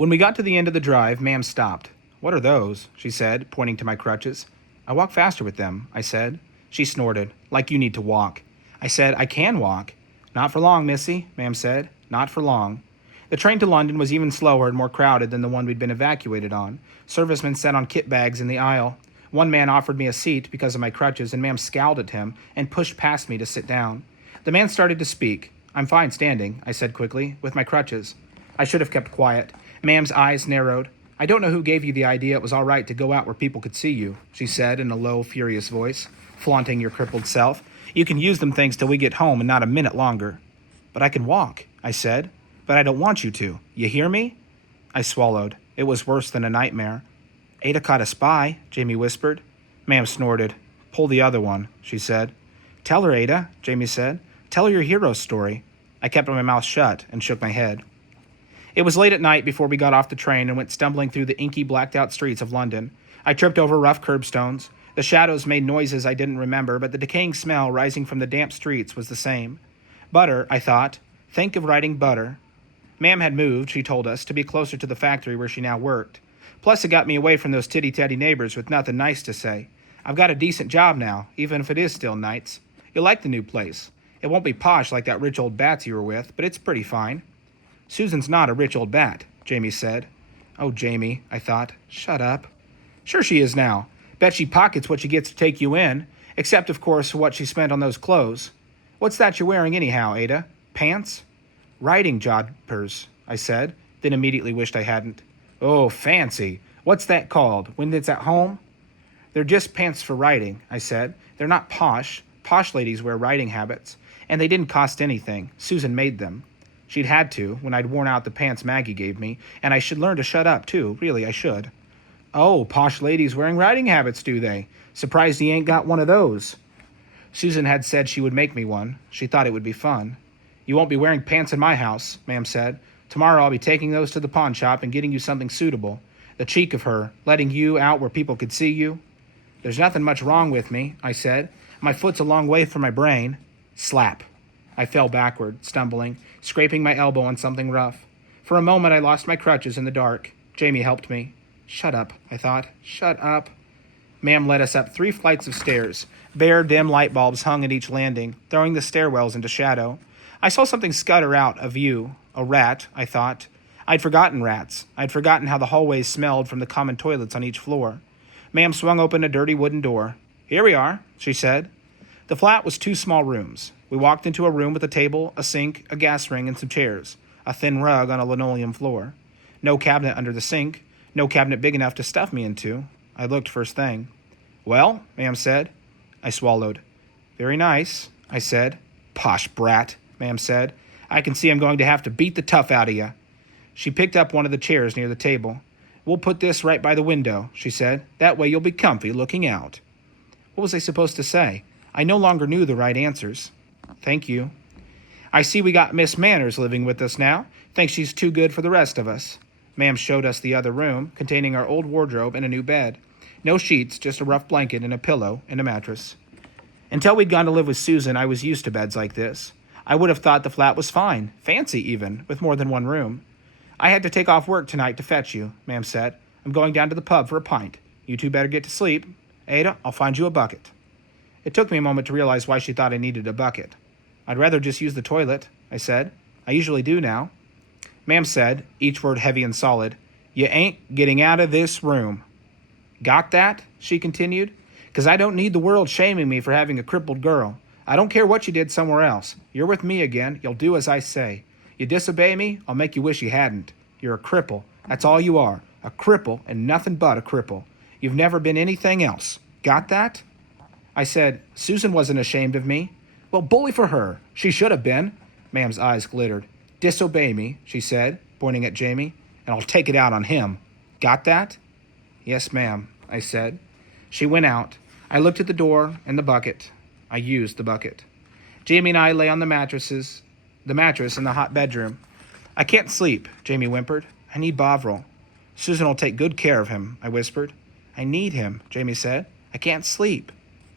When we got to the end of the drive, Ma'am stopped. "What are those?" she said, pointing to my crutches. "I walk faster with them," I said. She snorted. "Like you need to walk." I said, "I can walk." "Not for long, missy," Ma'am said. "Not for long." The train to London was even slower and more crowded than the one we'd been evacuated on. Servicemen sat on kit bags in the aisle. One man offered me a seat because of my crutches, and Ma'am scowled at him and pushed past me to sit down. The man started to speak. "I'm fine standing," I said quickly, "with my crutches." I should have kept quiet. Ma'am's eyes narrowed. "I don't know who gave you the idea it was all right to go out where people could see you," she said in a low, furious voice, "flaunting your crippled self. You can use them things till we get home and not a minute longer." "But I can walk," I said. "But I don't want you to. You hear me?" I swallowed. It was worse than a nightmare. "Ada caught a spy," Jamie whispered. Ma'am snorted. "Pull the other one," she said. "Tell her, Ada," Jamie said. "Tell her your hero story." I kept my mouth shut and shook my head. It was late at night before we got off the train and went stumbling through the inky, blacked-out streets of London. I tripped over rough curbstones. The shadows made noises I didn't remember, but the decaying smell rising from the damp streets was the same. Butter, I thought. Think of writing butter. Ma'am had moved, she told us, to be closer to the factory where she now worked. Plus, it got me away from those titty-tatty neighbors with nothing nice to say. I've got a decent job now, even if it is still nights. You'll like the new place. It won't be posh like that rich old bat you were with, but it's pretty fine. "Susan's not a rich old bat," Jamie said. "Oh, Jamie," I thought. "Shut up." "Sure she is now. Bet she pockets what she gets to take you in, except, of course, for what she spent on those clothes. What's that you're wearing anyhow, Ada? Pants?" "Riding jodhpurs," I said, then immediately wished I hadn't. "Oh, fancy. What's that called, when it's at home?" "They're just pants for riding," I said. "They're not posh. Posh ladies wear riding habits. And they didn't cost anything. Susan made them. She'd had to, when I'd worn out the pants Maggie gave me, and I should learn to shut up, too. Really, I should." "Oh, posh ladies wearing riding habits, do they? Surprised he ain't got one of those." Susan had said she would make me one. She thought it would be fun. "You won't be wearing pants in my house," Ma'am said. "Tomorrow I'll be taking those to the pawn shop and getting you something suitable." The cheek of her, letting you out where people could see you. "There's nothing much wrong with me," I said. "My foot's a long way from my brain." Slap. I fell backward, stumbling, scraping my elbow on something rough. For a moment I lost my crutches in the dark. Jamie helped me. "Shut up," I thought. "Shut up." Ma'am led us up 3 flights of stairs. Bare, dim light bulbs hung at each landing, throwing the stairwells into shadow. I saw something scutter out of view. A rat, I thought. I'd forgotten rats. I'd forgotten how the hallways smelled from the common toilets on each floor. Ma'am swung open a dirty wooden door. "Here we are," she said. The flat was 2 small rooms. We walked into a room with a table, a sink, a gas ring, and some chairs. A thin rug on a linoleum floor. No cabinet under the sink. No cabinet big enough to stuff me into. I looked first thing. "Well," Ma'am said. I swallowed. "Very nice," I said. "Posh brat," Ma'am said. "I can see I'm going to have to beat the tough out of you." She picked up one of the chairs near the table. "We'll put this right by the window," she said. "That way you'll be comfy looking out." What was I supposed to say? I no longer knew the right answers. "Thank you." "I see we got Miss Manners living with us now. Think she's too good for the rest of us." Ma'am showed us the other room, containing our old wardrobe and a new bed. No sheets, just a rough blanket and a pillow and a mattress. Until we'd gone to live with Susan, I was used to beds like this. I would have thought the flat was fine, fancy even, with more than one room. "I had to take off work tonight to fetch you," Ma'am said. "I'm going down to the pub for a pint. You two better get to sleep. Ada, I'll find you a bucket." It took me a moment to realize why she thought I needed a bucket. "I'd rather just use the toilet," I said. "I usually do now." Ma'am said, each word heavy and solid, "You ain't getting out of this room." "Got that?" she continued. "'Cause I don't need the world shaming me for having a crippled girl. I don't care what you did somewhere else. You're with me again. You'll do as I say. You disobey me, I'll make you wish you hadn't. You're a cripple. That's all you are. A cripple and nothing but a cripple. You've never been anything else. Got that?" I said, "Susan wasn't ashamed of me." "Well, bully for her. She should have been." Ma'am's eyes glittered. "Disobey me," she said, pointing at Jamie, "and I'll take it out on him. Got that?" "Yes, ma'am," I said. She went out. I looked at the door and the bucket. I used the bucket. Jamie and I lay on the mattress in the hot bedroom. "I can't sleep," Jamie whimpered. "I need Bovril." "Susan will take good care of him," I whispered. "I need him," Jamie said. "I can't sleep."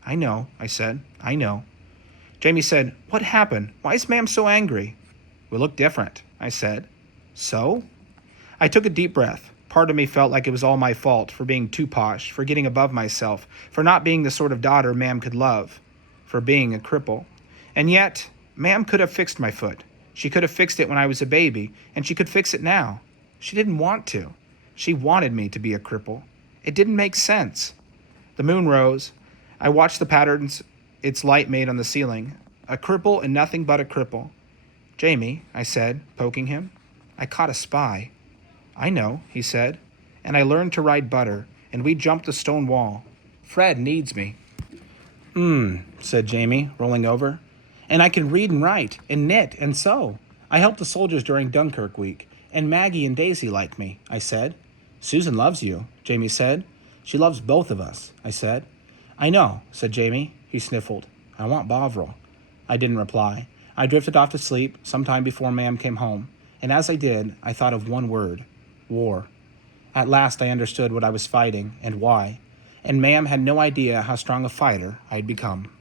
"I know," I said. "I know." Jamie said, "What happened? Why is Ma'am so angry?" "We look different," I said. "So?" I took a deep breath. Part of me felt like it was all my fault for being too posh, for getting above myself, for not being the sort of daughter Ma'am could love, for being a cripple. And yet, Ma'am could have fixed my foot. She could have fixed it when I was a baby, and she could fix it now. She didn't want to. She wanted me to be a cripple. It didn't make sense. The moon rose. I watched the patterns its light made on the ceiling. A cripple and nothing but a cripple. Jamie, I said, poking him, I caught a spy. I know, he said, and I learned to ride butter, and we jumped the stone wall. Fred needs me. Said Jamie, rolling over. And I can read and write, and knit, and sew. I helped the soldiers during Dunkirk week, and Maggie and Daisy like me, I said. Susan loves you, Jamie said. She loves both of us, I said. I know, said Jamie. He sniffled. I want Bovril. I didn't reply. I drifted off to sleep sometime before Ma'am came home, and as I did, I thought of one word. War. At last I understood what I was fighting and why, and Ma'am had no idea how strong a fighter I'd become.